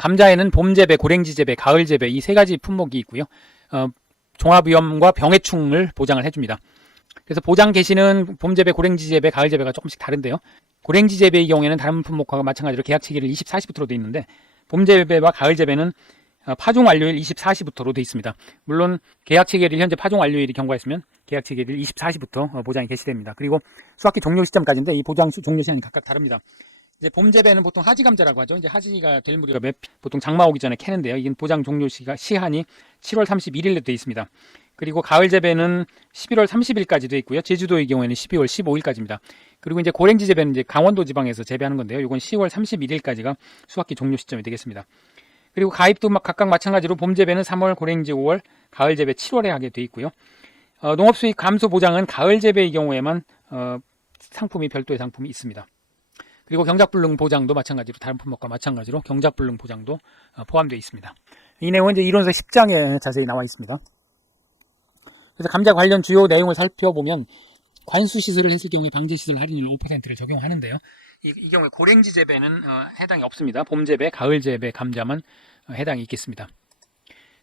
감자에는 봄 재배, 고랭지 재배, 가을 재배 이 세 가지 품목이 있고요. 종합위험과 병해충을 보장을 해줍니다. 그래서 보장 개시는 봄 재배, 고랭지 재배, 가을 재배가 조금씩 다른데요. 고랭지 재배의 경우에는 다른 품목과 마찬가지로 계약 체계를 24시부터로 되어 있는데 봄 재배와 가을 재배는 파종 완료일 24시부터로 되어 있습니다. 물론 계약 체계를 현재 파종 완료일이 경과했으면 계약 체계를 24시부터 보장이 개시됩니다. 그리고 수확기 종료 시점까지인데 이 보장 종료 시간이 각각 다릅니다. 이제 봄 재배는 보통 하지 감자라고 하죠. 이제 하지가 될 무렵에 보통 장마 오기 전에 캐는데요. 이게 보장 종료 시한이 7월 31일로 되어 있습니다. 그리고 가을 재배는 11월 30일까지 되어 있고요. 제주도의 경우에는 12월 15일까지입니다. 그리고 이제 고랭지 재배는 이제 강원도 지방에서 재배하는 건데요. 이건 10월 31일까지가 수확기 종료 시점이 되겠습니다. 그리고 가입도 각각 마찬가지로 봄 재배는 3월, 고랭지 5월, 가을 재배 7월에 하게 되어 있고요. 농업수익 감소 보장은 가을 재배의 경우에만 상품이 별도의 상품이 있습니다. 그리고 경작불능 보장도 마찬가지로 다른 품목과 마찬가지로 경작불능 보장도 포함되어 있습니다. 이 내용은 이제 이론서 10장에 자세히 나와 있습니다. 그래서 감자 관련 주요 내용을 살펴보면 관수 시설을 했을 경우에 방제 시설 할인율 5%를 적용하는데요. 이 경우에 고랭지 재배는 해당이 없습니다. 봄 재배, 가을 재배 감자만 해당이 있겠습니다.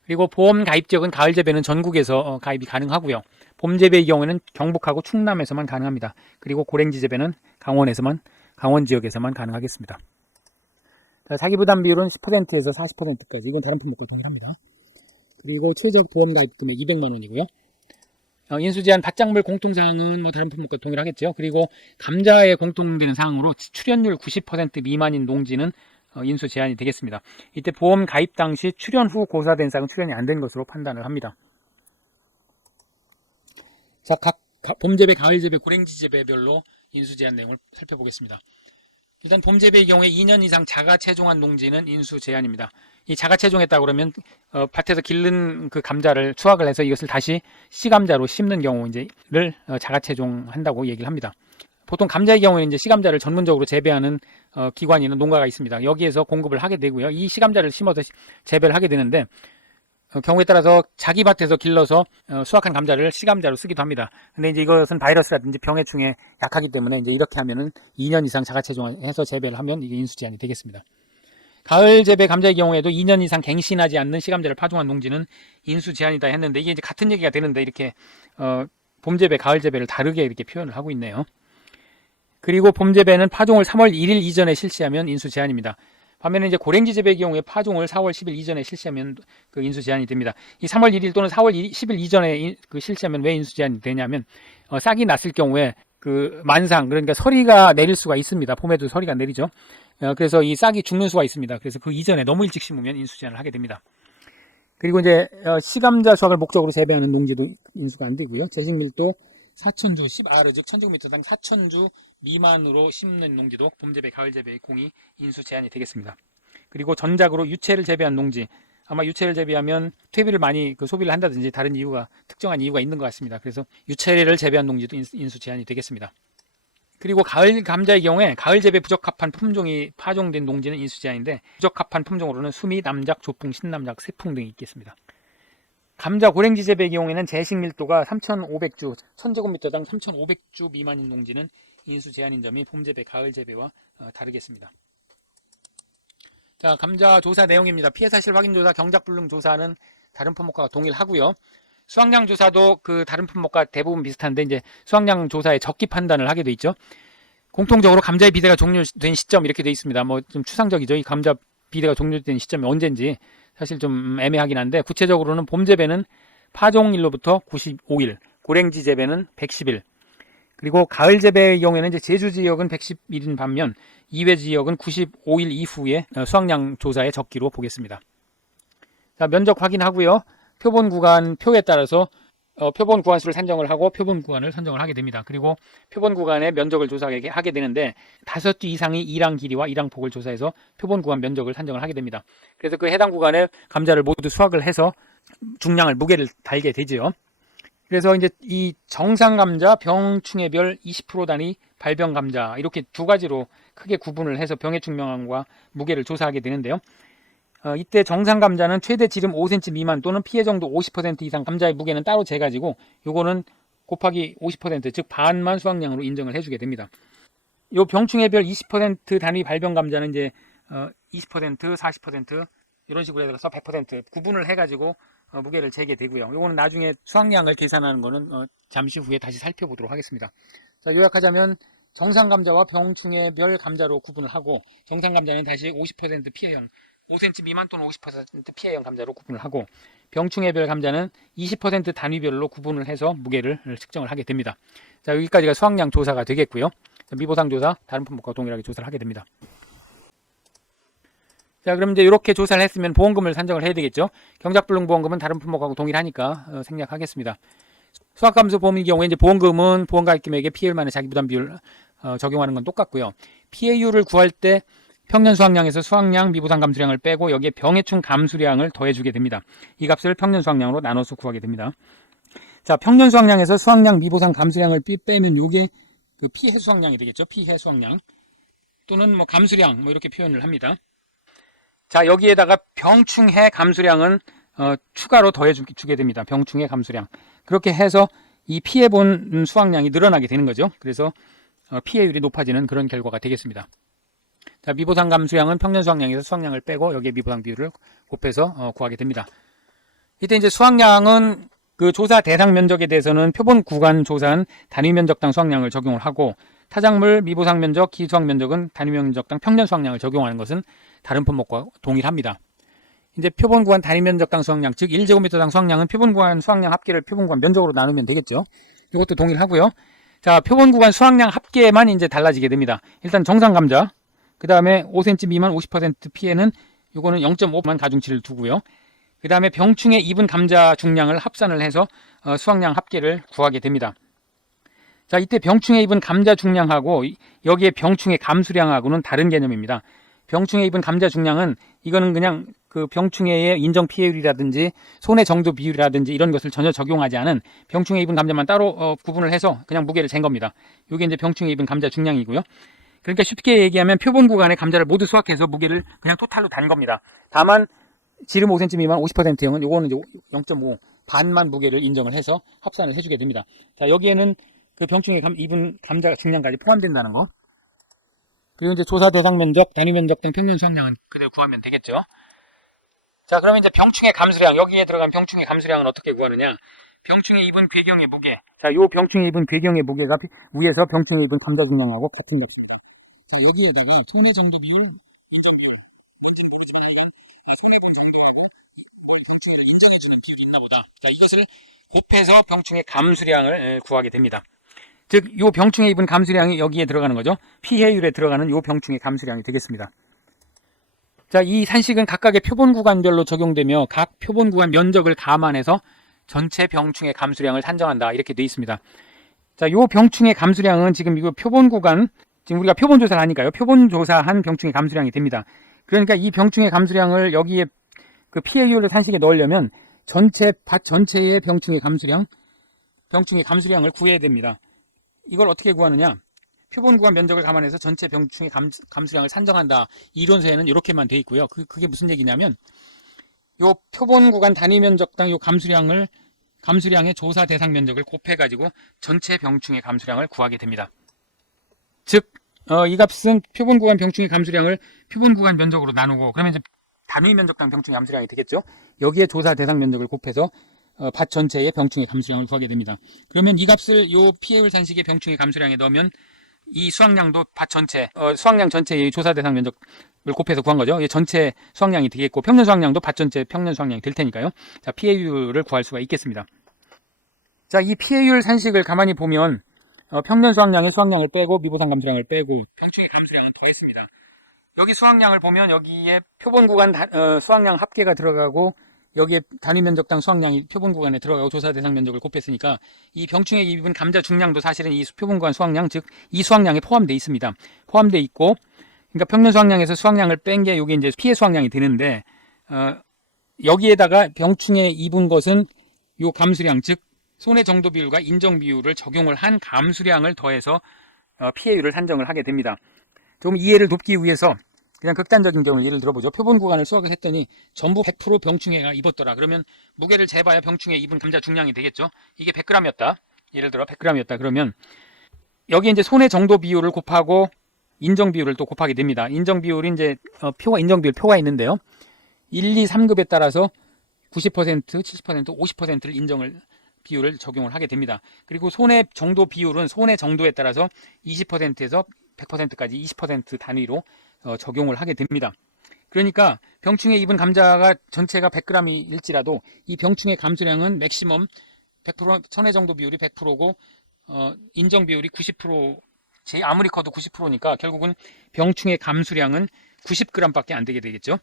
그리고 보험 가입 지역은 가을 재배는 전국에서 가입이 가능하고요. 봄 재배의 경우에는 경북하고 충남에서만 가능합니다. 그리고 고랭지 재배는 강원 지역에서만 가능하겠습니다. 사기부담 비율은 10%에서 40%까지 이건 다른 품목과 동일합니다. 그리고 최적 보험 가입 금액 200만 원이고요. 인수제한 밭작물 공통사항은 다른 품목과 동일하겠죠. 그리고 감자에 공통되는 사항으로 출연율 90% 미만인 농지는 인수 제한이 되겠습니다. 이때 보험 가입 당시 출연 후 고사된 싹은 출연이 안 된 것으로 판단을 합니다. 자, 각 봄 재배, 가을 재배, 고랭지 재배별로 인수 제한 내용을 살펴보겠습니다. 일단 봄 재배의 경우에 2년 이상 자가 체종한 농지는 인수 제한입니다. 이 자가 체종했다 그러면 밭에서 기른 그 감자를 수확을 해서 이것을 다시 씨감자로 심는 경우를 자가 체종한다고 얘기를 합니다. 보통 감자의 경우에는 이제 씨감자를 전문적으로 재배하는 기관이나 농가가 있습니다. 여기에서 공급을 하게 되고요. 이 씨감자를 심어서 재배를 하게 되는데 경우에 따라서 자기 밭에서 길러서 수확한 감자를 씨감자로 쓰기도 합니다. 근데 이제 이것은 바이러스라든지 병해충에 약하기 때문에 이제 이렇게 하면은 2년 이상 자가체종해서 재배를 하면 이게 인수 제한이 되겠습니다. 가을 재배 감자의 경우에도 2년 이상 갱신하지 않는 씨감자를 파종한 농지는 인수 제한이다 했는데 이게 이제 같은 얘기가 되는데 이렇게 봄 재배, 가을 재배를 다르게 이렇게 표현을 하고 있네요. 그리고 봄 재배는 파종을 3월 1일 이전에 실시하면 인수 제한입니다. 반면에 이제 고랭지 재배의 경우에 파종을 4월 10일 이전에 실시하면 그 인수 제한이 됩니다. 이 3월 1일 또는 4월 10일 이전에 그 실시하면 왜 인수 제한이 되냐면 싹이 났을 경우에 그 만상 그러니까 서리가 내릴 수가 있습니다. 봄에도 서리가 내리죠. 그래서 이 싹이 죽는 수가 있습니다. 그래서 그 이전에 너무 일찍 심으면 인수 제한을 하게 됩니다. 그리고 이제 씨감자 수확을 목적으로 재배하는 농지도 인수가 안 되고요. 재식밀도 4,000주 10아르 즉 1000제곱미터당 4,000주 미만으로 심는 농지도 봄재배, 가을재배의 공이 인수 제한이 되겠습니다. 그리고 전작으로 유채를 재배한 농지 아마 유채를 재배하면 퇴비를 많이 소비를 한다든지 다른 특정한 이유가 있는 것 같습니다. 그래서 유채를 재배한 농지도 인수 제한이 되겠습니다. 그리고 가을 감자의 경우에 가을 재배 부적합한 품종이 파종된 농지는 인수 제한인데 부적합한 품종으로는 수미, 남작, 조풍, 신남작, 세풍 등이 있겠습니다. 감자 고랭지 재배의 경우에는 재식 밀도가 3,500주, 1000제곱미터당 3,500주 미만인 농지는 인수 제한인 점이 봄 재배, 가을 재배와 다르겠습니다. 자, 감자 조사 내용입니다. 피해 사실 확인 조사, 경작불능 조사는 다른 품목과 동일하고요. 수확량 조사도 그 다른 품목과 대부분 비슷한데 이제 수확량 조사의 적기 판단을 하게 돼 있죠. 공통적으로 감자의 비대가 종료된 시점 이렇게 돼 있습니다. 좀 추상적이죠. 이 감자 비대가 종료된 시점이 언젠지 사실 좀 애매하긴 한데 구체적으로는 봄 재배는 파종일로부터 95일, 고랭지 재배는 110일, 그리고 가을 재배의 경우에는 이제 제주 지역은 110일인 반면 이외 지역은 95일 이후에 수확량 조사의 적기로 보겠습니다. 자, 면적 확인하고요. 표본 구간 표에 따라서 표본 구간수를 산정을 하고 표본 구간을 선정을 하게 됩니다. 그리고 표본 구간의 면적을 조사하게 되는데 5띠 이상의 이랑 길이와 이랑 폭을 조사해서 표본 구간 면적을 산정을 하게 됩니다. 그래서 그 해당 구간의 감자를 모두 수확을 해서 중량을 무게를 달게 되죠. 그래서 이제 이 정상 감자, 병충해별 20% 단위 발병 감자 이렇게 두 가지로 크게 구분을 해서 병의 중량과 무게를 조사하게 되는데요. 이때 정상 감자는 최대 지름 5cm 미만 또는 피해 정도 50% 이상 감자의 무게는 따로 재가지고 요거는 곱하기 50% 즉 반만 수확량으로 인정을 해주게 됩니다. 요 병충해별 20% 단위 발병 감자는 이제 20%, 40% 이런 식으로 해서 100% 구분을 해가지고 무게를 재게 되고요. 요거는 나중에 수확량을 계산하는 거는 잠시 후에 다시 살펴보도록 하겠습니다. 자, 요약하자면 정상 감자와 병충해별 감자로 구분을 하고, 정상 감자는 다시 50% 피해형, 5cm 미만 또는 50% 피해형 감자로 구분을 하고, 병충해별 감자는 20% 단위별로 구분을 해서 무게를 측정을 하게 됩니다. 자, 여기까지가 수확량 조사가 되겠고요. 미보상 조사, 다른 품목과 동일하게 조사를 하게 됩니다. 자, 그럼 이제 이렇게 조사를 했으면 보험금을 산정을 해야 되겠죠. 경작불능보험금은 다른 품목하고 동일하니까 생략하겠습니다. 수확감소 보험의 경우에 이제 보험금은 보험가입금액에 피해율만의 자기부담 비율 적용하는 건 똑같고요. 피해율을 구할 때 평년 수확량에서 수확량 미보상 감수량을 빼고 여기에 병해충 감수량을 더해주게 됩니다. 이 값을 평년 수확량으로 나눠서 구하게 됩니다. 자, 평년 수확량에서 수확량 미보상 감수량을 빼면 요게 그 피해 수확량이 되겠죠. 피해 수확량 또는 뭐 감수량 뭐 이렇게 표현을 합니다. 자, 여기에다가 병충해 감수량은 추가로 더해주게 됩니다. 병충해 감수량. 그렇게 해서 이 피해본 수확량이 늘어나게 되는 거죠. 그래서 피해율이 높아지는 그런 결과가 되겠습니다. 자, 미보상 감수량은 평년 수확량에서 수확량을 빼고 여기에 미보상 비율을 곱해서 구하게 됩니다. 이때 이제 수확량은 그 조사 대상 면적에 대해서는 표본 구간 조사한 단위 면적당 수확량을 적용을 하고, 타작물 미보상 면적, 기수확 면적은 단위 면적당 평년 수확량을 적용하는 것은 다른 품목과 동일합니다. 이제 표본 구간 단위 면적당 수확량, 즉 1제곱미터당 수확량은 표본 구간 수확량 합계를 표본 구간 면적으로 나누면 되겠죠. 이것도 동일하고요. 자, 표본 구간 수확량 합계만 이제 달라지게 됩니다. 일단 정상 감자, 그 다음에 5cm 미만 50% 피해는 이거는 0.5만 가중치를 두고요. 그 다음에 병충해 입은 감자 중량을 합산을 해서 수확량 합계를 구하게 됩니다. 자, 이때 병충해 입은 감자 중량하고 여기에 병충해 감수량하고는 다른 개념입니다. 병충해 입은 감자 중량은 이거는 그냥 그 병충해의 인정 피해율이라든지 손해 정도 비율이라든지 이런 것을 전혀 적용하지 않은 병충해 입은 감자만 따로 구분을 해서 그냥 무게를 잰 겁니다. 이게 이제 병충해 입은 감자 중량이고요. 그러니까 쉽게 얘기하면 표본 구간의 감자를 모두 수확해서 무게를 그냥 토탈로 단 겁니다. 다만 지름 5cm 미만 50%형은 요거는 이제 0.5 반만 무게를 인정을 해서 합산을 해주게 됩니다. 자, 여기에는 그 병충해 입은 감자 중량까지 포함된다는 거. 그리고 이제 조사 대상 면적, 단위 면적 등 평년 수확량은 그대로 구하면 되겠죠. 자, 그러면 이제 병충해 감수량, 여기에 들어간 병충해 감수량은 어떻게 구하느냐? 병충해 입은 괴경의 무게. 자, 요 병충해 입은 괴경의 무게가 위에서 병충해 입은 감자 중량하고 같은 것. 자, 여기에다가 손해 정도 비율, 병충해를 인정해주는 비율이 있나 보다. 자, 이것을 곱해서 병충해 감수량을 구하게 됩니다. 즉, 요 병충해 입은 감수량이 여기에 들어가는 거죠. 피해율에 들어가는 요 병충해 감수량이 되겠습니다. 자, 이 산식은 각각의 표본 구간별로 적용되며 각 표본 구간 면적을 감안해서 전체 병충해 감수량을 산정한다. 이렇게 되어 있습니다. 자, 요 병충해 감수량은 지금 이거 표본 구간, 지금 우리가 표본 조사를 하니까요. 표본 조사한 병충해 감수량이 됩니다. 그러니까 이 병충해 감수량을 여기에 그 피해율을 산식에 넣으려면 밭 전체의 병충해 감수량을 구해야 됩니다. 이걸 어떻게 구하느냐? 표본 구간 면적을 감안해서 전체 병충해 감수량을 산정한다. 이론서에는 이렇게만 돼 있고요. 그게 무슨 얘기냐면, 요 표본 구간 단위 면적당 요 감수량의 조사 대상 면적을 곱해가지고 전체 병충해 감수량을 구하게 됩니다. 즉, 이 값은 표본 구간 병충해 감수량을 표본 구간 면적으로 나누고, 그러면 이제 단위 면적당 병충해 감수량이 되겠죠. 여기에 조사 대상 면적을 곱해서 밭 전체의 병충해 감수량을 구하게 됩니다. 그러면 이 값을 요 피해율 산식의 병충해 감수량에 넣으면 이 수확량도 밭 전체, 수확량 전체의 조사 대상 면적을 곱해서 구한 거죠. 전체 수확량이 되겠고, 평년 수확량도 밭 전체 평년 수확량이 될 테니까요. 자, 피해율을 구할 수가 있겠습니다. 자, 이 피해율 산식을 가만히 보면 평년 수확량의 수확량을 빼고 미보상 감수량을 빼고 병충해 감수량은 더했습니다. 여기 수확량을 보면 여기에 표본 구간 수확량 합계가 들어가고, 여기에 단위 면적당 수확량이 표본 구간에 들어가고 조사 대상 면적을 곱했으니까 이 병충해 입은 감자 중량도 사실은 이 표본 구간 수확량, 즉 이 수확량에 포함되어 있습니다. 포함되어 있고, 그러니까 평년 수확량에서 수확량을 뺀 게 이게 이제 피해 수확량이 되는데, 여기에다가 병충해 입은 것은 요 감수량, 즉 손해 정도 비율과 인정 비율을 적용을 한 감수량을 더해서 피해율을 산정을 하게 됩니다. 좀 이해를 돕기 위해서 그냥 극단적인 경우를 예를 들어보죠. 표본 구간을 수확을 했더니 전부 100% 병충해가 입었더라. 그러면 무게를 재봐야 병충해 입은 감자 중량이 되겠죠. 이게 100g이었다. 예를 들어 100g이었다. 그러면 여기 이제 손해 정도 비율을 곱하고 인정 비율을 또 곱하게 됩니다. 인정 비율이 이제 인정 비율 표가 있는데요. 1, 2, 3급에 따라서 90%, 70%, 50%를 비율을 적용을 하게 됩니다. 그리고 손해 정도 비율은 손해 정도에 따라서 20%에서 100%까지 20% 단위로 적용을 하게 됩니다. 그러니까 병충해 입은 감자가 전체가 100g일지라도 이 병충해 감수량은 맥시멈 100%, 손해 정도 비율이 100%고 인정 비율이 90%, 아무리 커도 90%니까 결국은 병충해 감수량은 90g밖에 안 되게 되겠죠.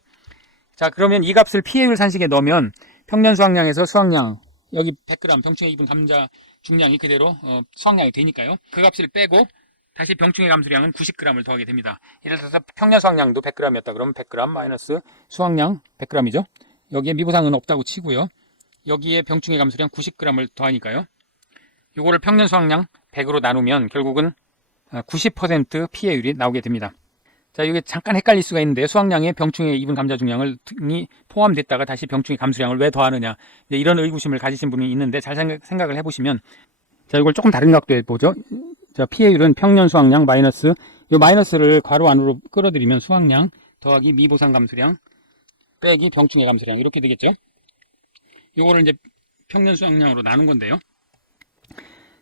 자, 그러면 이 값을 피해율 산식에 넣으면 평년 수확량에서 수확량, 여기 100g 병충해 입은 감자 중량이 그대로 수확량이 되니까요. 그 값을 빼고 다시 병충해 감수량은 90g을 더하게 됩니다. 예를 들어서 평년 수확량도 100g이었다 그러면 100g 마이너스 수확량 100g이죠. 여기에 미보상은 없다고 치고요. 여기에 병충해 감수량 90g을 더하니까요. 요거를 평년 수확량 100으로 나누면 결국은 90% 피해율이 나오게 됩니다. 자, 이게 잠깐 헷갈릴 수가 있는데 수확량에 병충해 입은 감자 중량이 포함됐다가 다시 병충해 감수량을 왜 더하느냐, 이런 의구심을 가지신 분이 있는데 잘 생각을 해보시면, 자, 이걸 조금 다른 각도에 보죠. 자, 피해율은 평년 수확량 마이너스, 이 마이너스를 괄호 안으로 끌어들이면 수확량 더하기 미보상 감수량 빼기 병충해 감수량 이렇게 되겠죠. 요거를 이제 평년 수확량으로 나눈 건데요.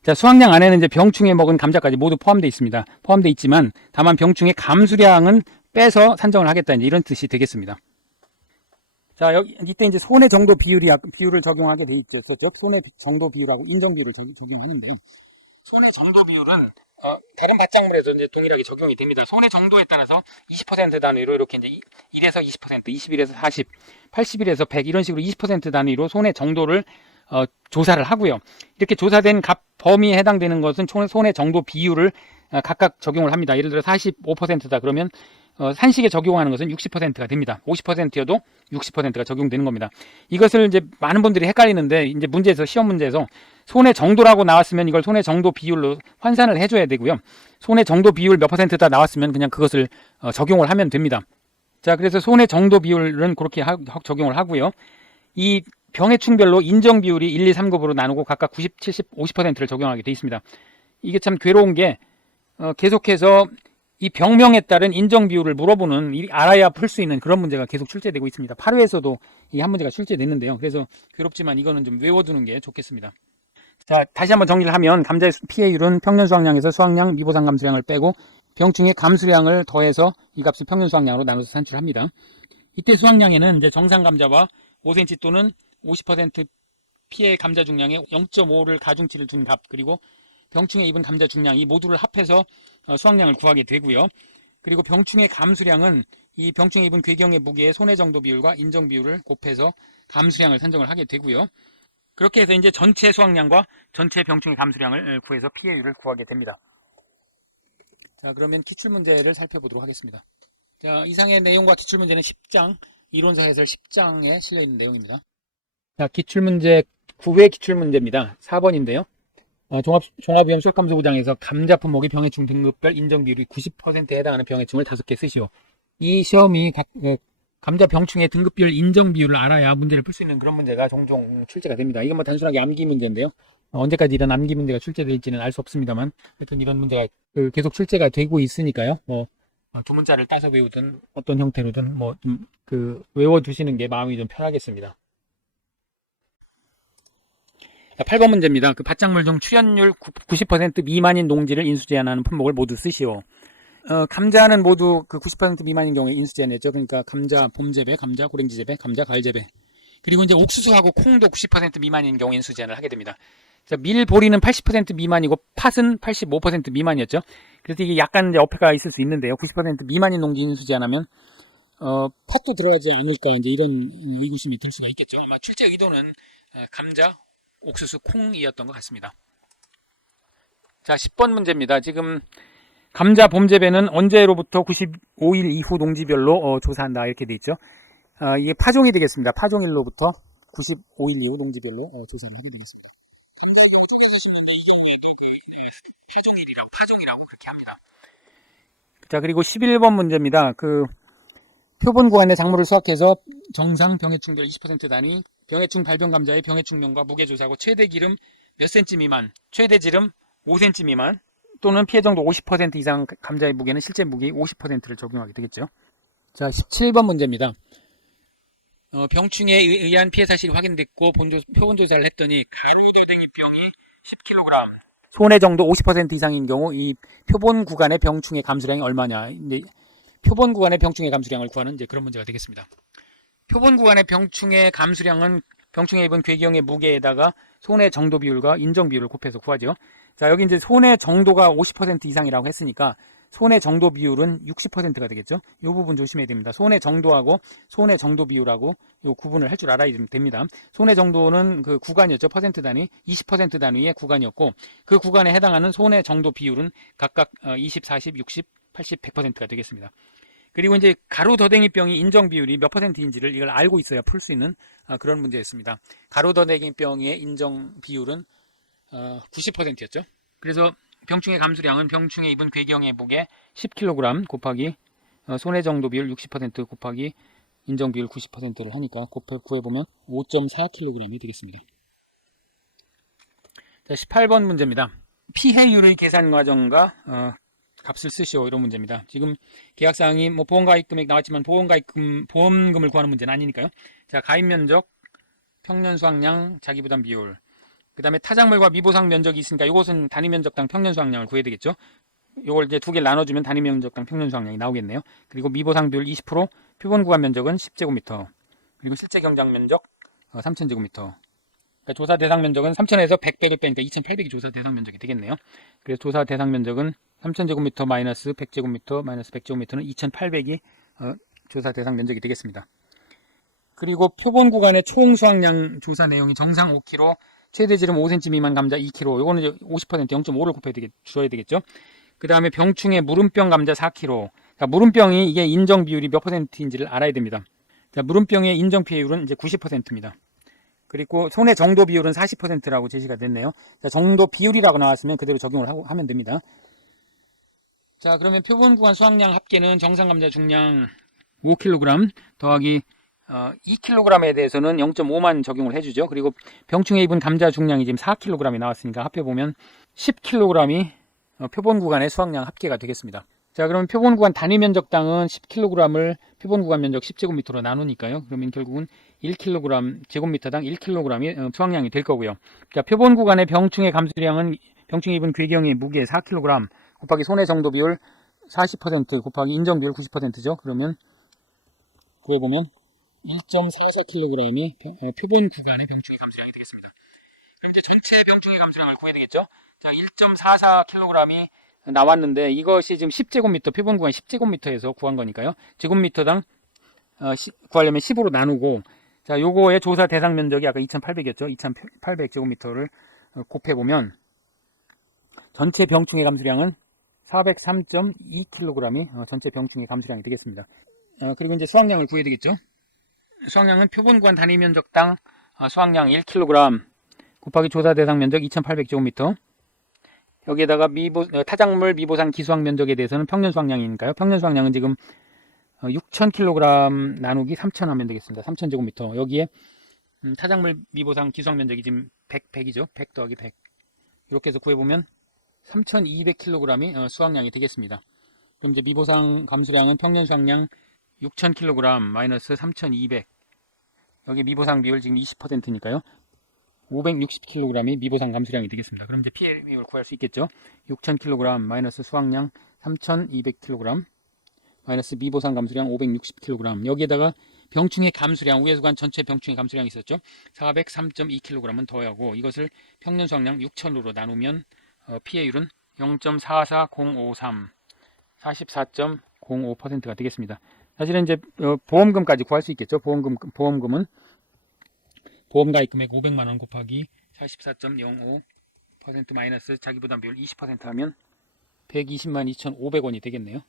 자, 수확량 안에는 이제 병충해 먹은 감자까지 모두 포함되어 있습니다. 포함되어 있지만 다만 병충해 감수량은 빼서 산정을 하겠다, 이제 이런 뜻이 되겠습니다. 자, 이때 이제 손해 정도 비율을 적용하게 돼 있죠. 손해 정도 비율하고 인정 비율을 적용하는데요. 손해 정도 비율은 다른 밭작물에서 이제 동일하게 적용이 됩니다. 손해 정도에 따라서 20% 단위로 이렇게 이제 1에서 20%, 21에서 40, 81에서 100 이런 식으로 20% 단위로 손해 정도를 조사를 하고요. 이렇게 조사된 값 범위에 해당되는 것은 손해 정도 비율을 각각 적용을 합니다. 예를 들어 45%다 그러면 산식에 적용하는 것은 60%가 됩니다. 50%여도 60%가 적용되는 겁니다. 이것을 이제 많은 분들이 헷갈리는데, 이제 시험 문제에서 손해 정도라고 나왔으면 이걸 손해 정도 비율로 환산을 해줘야 되고요. 손해 정도 비율 몇 %다 나왔으면 그냥 그것을 적용을 하면 됩니다. 자, 그래서 손해 정도 비율은 그렇게 적용을 하고요. 이 병해충별로 인정 비율이 1, 2, 3급으로 나누고 각각 90, 70, 50%를 적용하게 되어 있습니다. 이게 참 괴로운 게 계속해서 이 병명에 따른 인정 비율을 물어보는, 알아야 풀 수 있는 그런 문제가 계속 출제되고 있습니다. 8회에서도 이 한 문제가 출제됐는데요. 그래서 괴롭지만 이거는 좀 외워두는 게 좋겠습니다. 자, 다시 한번 정리를 하면 감자의 피해율은 평년 수확량에서 수확량 미보상 감수량을 빼고 병충해 감수량을 더해서 이 값을 평년 수확량으로 나눠서 산출합니다. 이때 수확량에는 이제 정상 감자와 5cm 또는 50% 피해 감자 중량에 0.5를 가중치를 둔 값, 그리고 병충해 입은 감자 중량, 이 모두를 합해서 수확량을 구하게 되고요. 그리고 병충해 감수량은 이 병충해 입은 괴경의 무게의 손해 정도 비율과 인정 비율을 곱해서 감수량을 산정을 하게 되고요. 그렇게 해서 이제 전체 수확량과 전체 병충해 감수량을 구해서 피해율을 구하게 됩니다. 자, 그러면 기출문제를 살펴보도록 하겠습니다. 자, 이상의 내용과 기출문제는 10장, 이론사 해설 10장에 실려있는 내용입니다. 자, 기출문제 9회 기출문제입니다. 4번인데요. 종합위험 수학감소부장에서 감자 품목의 병해충 등급별 인정 비율이 90%에 해당하는 병해충을 5개 쓰시오. 이 시험이 감자 병충해 등급별 인정 비율을 알아야 문제를 풀 수 있는 그런 문제가 종종 출제가 됩니다. 이건 뭐 단순하게 암기 문제인데요. 언제까지 이런 암기 문제가 출제될지는 알 수 없습니다만, 하여튼 이런 문제가 계속 출제가 되고 있으니까요. 두 문자를 따서 외우든 어떤 형태로든 외워두시는 게 마음이 좀 편하겠습니다. 8번 문제입니다. 밭작물 중 출현율 90% 미만인 농지를 인수제한하는 품목을 모두 쓰시오. 감자는 모두 90% 미만인 경우에 인수제한했죠. 그러니까 감자 봄재배, 감자 고랭지재배, 감자 가을재배. 그리고 이제 옥수수하고 콩도 90% 미만인 경우 인수제한을 하게 됩니다. 자, 밀, 보리는 80% 미만이고 팥은 85% 미만이었죠. 그래서 이게 약간 이제 어폐가 있을 수 있는데요. 90% 미만인 농지 인수제한하면 팥도 들어가지 않을까, 이제 이런 의구심이 들 수가 있겠죠. 아마 출제 의도는 감자, 옥수수, 콩이었던 것 같습니다. 자, 10번 문제입니다. 지금 감자 봄재배는 언제로부터 95일 이후 농지별로 조사한다, 이렇게 돼 있죠. 이게 파종이 되겠습니다. 파종일로부터 95일 이후 농지별로 조사를 하게 되겠습니다. 파종이라고 그렇게 합니다. 자, 그리고 11번 문제입니다. 표본 구간의 작물을 수확해서 정상 병해충별 20% 단위, 병해충 발병 감자의 병해충명과 무게 조사하고 최대 기름 몇 cm 미만, 최대 지름 5cm 미만, 또는 피해 정도 50% 이상 감자의 무게는 실제 무게 50%를 적용하게 되겠죠. 자, 17번 문제입니다. 병충해에 의한 피해 사실이 확인됐고 표본 조사를 했더니 가루더댕이병이 10kg, 손해 정도 50% 이상인 경우 이 표본 구간의 병충해 감수량이 얼마냐. 이제 표본 구간의 병충해 감수량을 구하는 이제 그런 문제가 되겠습니다. 표본 구간의 병충해 감수량은 병충해 입은 괴기형의 무게에다가 손해 정도 비율과 인정 비율을 곱해서 구하죠. 자, 여기 이제 손해 정도가 50% 이상이라고 했으니까 손해 정도 비율은 60%가 되겠죠. 이 부분 조심해야 됩니다. 손해 정도하고 손해 정도 비율하고 요 구분을 할 줄 알아야 됩니다. 손해 정도는 그 구간이었죠. 퍼센트 단위, 20% 단위의 구간이었고 그 구간에 해당하는 손해 정도 비율은 각각 20, 40, 60, 80, 100%가 되겠습니다. 그리고 이제 가루더댕이병이 인정 비율이 몇 퍼센트인지를 이걸 알고 있어야 풀 수 있는 그런 문제였습니다. 가루더댕이병의 인정 비율은 90%였죠. 그래서 병충해 감수량은 병충해 입은 괴기형의 무게 10kg 곱하기 손해 정도 비율 60% 곱하기 인정 비율 90%를 하니까 구해보면 5.4kg이 되겠습니다. 자, 18번 문제입니다. 피해율의 계산 과정과 값을 쓰시오, 이런 문제입니다. 지금 계약사항이 뭐 보험가입 금액 나왔지만 보험금을 구하는 문제는 아니니까요. 자, 가입 면적, 평년 수확량, 자기부담 비율, 그 다음에 타작물과 미보상 면적이 있으니까 이것은 단위 면적당 평년 수확량을 구해야 되겠죠. 이걸 이제 두 개를 나눠주면 단위 면적당 평년 수확량이 나오겠네요. 그리고 미보상 비율 20%, 표본 구간 면적은 10제곱미터, 그리고 실제 경작 면적 3000제곱미터. 그러니까 조사 대상 면적은 3000에서 100을 빼니까 2800이 조사 대상 면적이 되겠네요. 그래서 조사 대상 면적은 3000제곱미터 마이너스 100제곱미터 마이너스 100제곱미터는 2800이 조사 대상 면적이 되겠습니다. 그리고 표본 구간의 총 수확량 조사 내용이 정상 5kg, 최대 지름 5cm 미만 감자 2kg, 요거는 이제 50% 0.5를 줘야 되겠죠. 그 다음에 병충해 무름병 감자 4kg. 자, 무름병이 이게 인정 비율이 몇 퍼센트인지를 알아야 됩니다. 자, 무름병의 인정 피해율은 이제 90%입니다. 그리고 손해 정도 비율은 40%라고 제시가 됐네요. 자, 정도 비율이라고 나왔으면 그대로 적용을 하면 됩니다. 자, 그러면 표본 구간 수확량 합계는 정상 감자 중량 5kg 더하기 2kg에 대해서는 0.5만 적용을 해주죠. 그리고 병충해 입은 감자 중량이 지금 4kg이 나왔으니까 합해보면 10kg이 표본 구간의 수확량 합계가 되겠습니다. 자, 그러면 표본 구간 단위 면적당은 10kg을 표본 구간 면적 10제곱미터로 나누니까요. 그러면 결국은 1kg 제곱미터당 1kg이 수확량이 될 거고요. 자, 표본 구간의 병충해 감수량은 병충해 입은 괴기형의 무게 4kg 곱하기 손해 정도 비율 40% 곱하기 인정 비율 90%죠. 그러면 구해보면 1.44kg의 표본 구간의 병충해 감수량이 되겠습니다. 그럼 이제 전체 병충해 감수량을 구해야 되겠죠. 자, 1.44kg이 나왔는데 이것이 지금 10제곱미터, 표본 구간 10제곱미터에서 구한 거니까요. 제곱미터당 구하려면 10으로 나누고, 자, 요거의 조사 대상 면적이 아까 2800이었죠. 2800제곱미터를 곱해보면 전체 병충해 감수량은 403.2kg이 전체 병충해 감수량이 되겠습니다. 그리고 이제 수확량을 구해야 되겠죠. 수확량은 표본 구간 단위 면적당 수확량 1kg 곱하기 조사 대상 면적 2800제곱미터, 여기에다가 타작물 미보상 기수확 면적에 대해서는 평년 수확량이니까요. 평년 수확량은 지금 6000kg 나누기 3000 하면 되겠습니다. 3000제곱미터. 여기에 타작물 미보상 기수확 면적이 지금 100이죠. 100 더하기 100. 이렇게 해서 구해보면 3200kg이 수확량이 되겠습니다. 그럼 이제 미보상 감수량은 평년 수확량 6000kg 마이너스 3200. 여기 미보상 비율 지금 20%니까요. 560kg이 미보상 감수량이 되겠습니다. 그럼 이제 피해율을 구할 수 있겠죠. 6000kg 마이너스 수확량 3200kg 마이너스 미보상 감수량 560kg. 여기에다가 병충해 감수량, 우회수관 전체 병충해 감수량이 있었죠. 403.2kg은 더하고 이것을 평년 수확량 6000으로 나누면 피해율은 0.44053, 44.05%가 되겠습니다. 사실은 이제 보험금까지 구할 수 있겠죠. 보험금은 보험가입 금액 500만원 곱하기 44.05% 마이너스 자기부담 비율 20% 하면 120만 2,500원이 되겠네요.